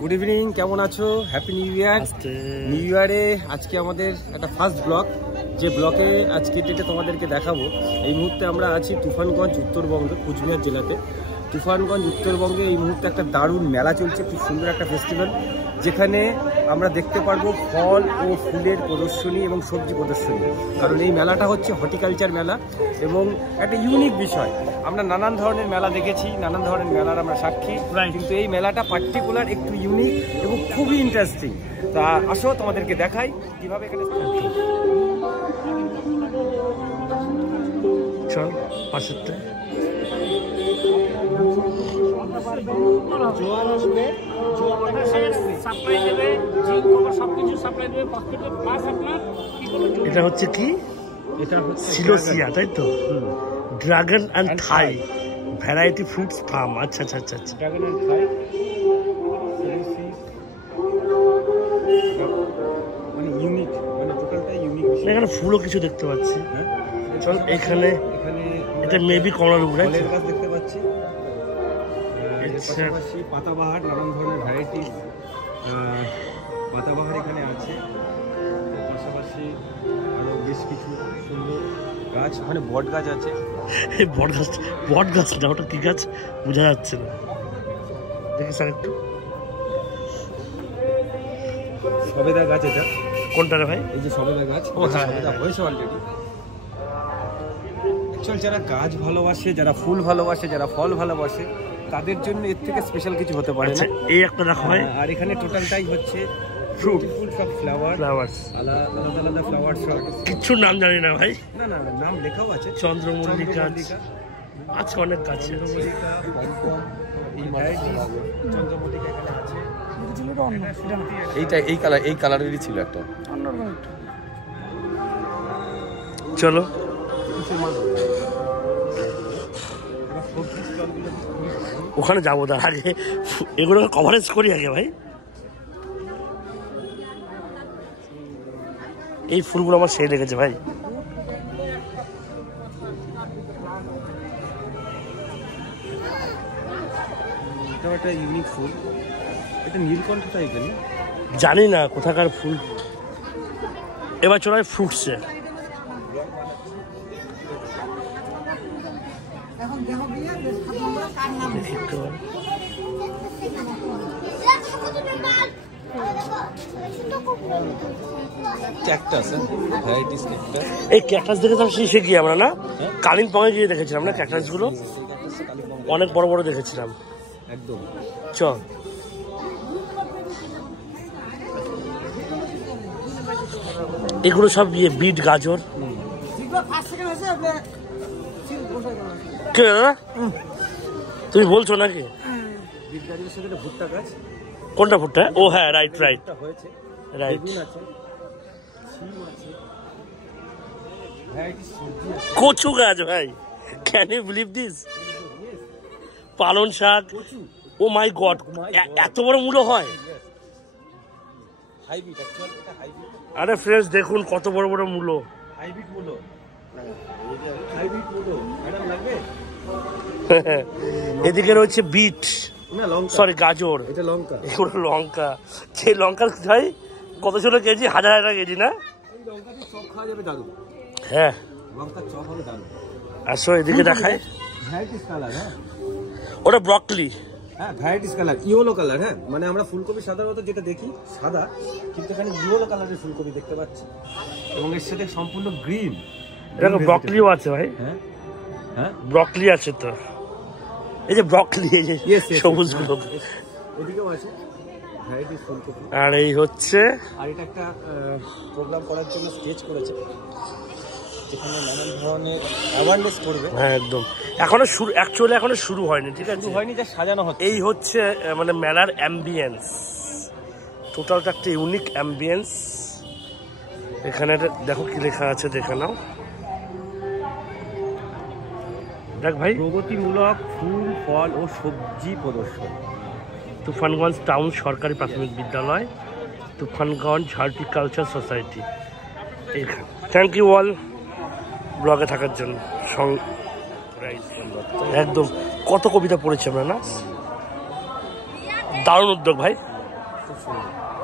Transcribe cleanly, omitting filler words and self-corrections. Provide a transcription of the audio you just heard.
Good evening, কেমন আছো? Happy new year. New ইয়ারে আজকে আমাদের একটা ফার্স্ট ব্লগ, যে ব্লগে আজকে ডেটে তোমাদেরকে দেখাবো। এই মুহূর্তে আমরা আছি তুফানগঞ্জ, উত্তরবঙ্গে, কুচবিহার জেলাতে। তুফানগঞ্জ উত্তরবঙ্গে এই মুহূর্তে একটা দারুণ মেলা চলছে, খুব সুন্দর একটা ফেস্টিভ্যাল, যেখানে আমরা দেখতে পারবো ফল ও ফুলের প্রদর্শনী এবং সবজি প্রদর্শনী। কারণ এই মেলাটা হচ্ছে হর্টিকালচার মেলা এবং একটা ইউনিক বিষয়। আমরা নানান ধরনের মেলা দেখেছি, নানান ধরনের মেলার আমরা সাক্ষী, কিন্তু এই মেলাটা পার্টিকুলার একটু ইউনিক এবং খুবই ইন্টারেস্টিং। তা আসো তোমাদেরকে দেখাই কিভাবে এখানে। চল পাশেরটা। এটা হচ্ছে কি? এটা হচ্ছে সিলোসিয়া, তাই তো? Dragon and Thai variety fruits farm. আচ্ছা আচ্ছা আচ্ছা আচ্ছা। ড্রাগন অ্যান্ড থাই মানে ইউনিক, মানে টোটালটাই ইউনিক। এখানে ফুলও কিছু দেখতে পাচ্ছি। হ্যাঁ, চল এখানে এটা মেবি কমলার উপরে গাছ দেখতে পাচ্ছি। পাশাপাশি পাতাবাহার, নানান ধরনের ভ্যারাইটিস পাতাবাহার এখানে আছে। পাশাপাশি আরও বেশ কিছু সুন্দর গাছ, ওখানে বট গাছ আছে। এই বট গাছ না, ওটা কি গাছ বোঝা যাচ্ছে না। দেখি স্যার একটু। সবেদা গাছ। এটা কোনটা রে ভাই? এই যে সবেদা গাছ। ও হ্যাঁ, সবেদা হয়েছে অলরেডি। অ্যাকচুয়ালি যারা গাছ ভালোবাসে, যারা ফুল ভালোবাসে, যারা ফল ভালোবাসে, তাদের জন্য এর থেকে স্পেশাল কিছু হতে পারে না। এই একটা দেখো ভাই। আর এখানে টোটালটাই হচ্ছে ফ্রুট, সব ফ্লাওয়ার্স, আলাদা আলাদা ফ্লাওয়ার্স। কিছু নাম জানি না ভাই। না না, নাম লেখাও আছে। চন্দ্রমল্লিকা আছে, অনেক গাছ। চন্দ্রমল্লিকা, পম্পম, এই ভ্যারাইটি চন্দ্রমল্লিকা এখানে আছে। এই কালারেরই ছিল একটা। চলো ওখানে যাবো, তার আগে এগুলো কভারেজ করি আগে ভাই। এই ফুলগুলো আমার সেই লেগেছে ভাই। এটা একটা ইউনিক ফুল। এটা নীলকণ্ঠ টাইপের না? জানি না কোথাকার ফুল। এবার চলে ফ্রুটসে। এই ক্যাকটাস দেখেছিলাম সে কি আমরা না কালিম্পংয়ে গিয়ে দেখেছিলাম না ক্যাকটাস গুলো, অনেক বড় বড় দেখেছিলাম একদম। চল এগুলো সব বিট, গাজর। কে দাদা তুমি বলছো নাকি? কোনটা ভুট্টা? ও হ্যাঁ, রাইট রাইট রাইট। কচু গাছ ভাই, ক্যান ইউ বিলিভ দিস? পালন শাক। ও মাই গড, এত বড় মূলো হয়? আরে ফ্রেন্ডস দেখুন কত বড় বড় মূলো। এদিকে রয়েছে বিট, সরি গাজর, এগুলো লঙ্কা। সেই লঙ্কা ভাই কত ছিল কেজি? হাজার হাজার কেজি না? হ্যাঁ আসো এদিকে দেখায়। ওটা ব্রকলি। হ্যাঁ, ভ্যারাইটিস কালার, ইয়েলো কালার। হ্যাঁ, মানে আমরা ফুলকপি সাধারণত যেটা দেখি সাদা, কিন্তু এখানে ইয়েলো কালারের ফুলকপি দেখতে পাচ্ছি এবং এর সাথে সম্পূর্ণ গ্রিন। দেখো ব্রকলিও আছে ভাই। হ্যাঁ হ্যাঁ, ব্রকলি আছে তো। এই যে ব্রকলি, এই যে সবুজ গুলো, এদিকেও আছে ভ্যারাইটিস ফুলকপি। আর এই হচ্ছে, আর এটা একটা প্রোগ্রাম করার জন্য স্কেচ করেছে, যেখানে নানান ধরনের অ্যাওয়ারনেস করবে। হ্যাঁ একদম। এখনো শুরু হয়নি, ঠিক আছে? হয়নি, যা সাজানো হচ্ছে। এই হচ্ছে মানে মেলার অ্যাম্বিয়েন্স, টোটালটা একটা ইউনিক অ্যাম্বিয়েন্স। এখানে দেখো কি লেখা আছে, দেখে নাও। দেখ ভাই, প্রগতিমূলক ফুল, ফল ও সবজি প্রদর্শন। তুফানগঞ্জ টাউন সরকারি প্রাথমিক বিদ্যালয়, Tufanganj horticulture society. Thank you all ব্লগে থাকার জন্য। একদম কত কবিতা পড়েছি আমরা না? দারুণ উদ্যোগ ভাই। খুব সুন্দর।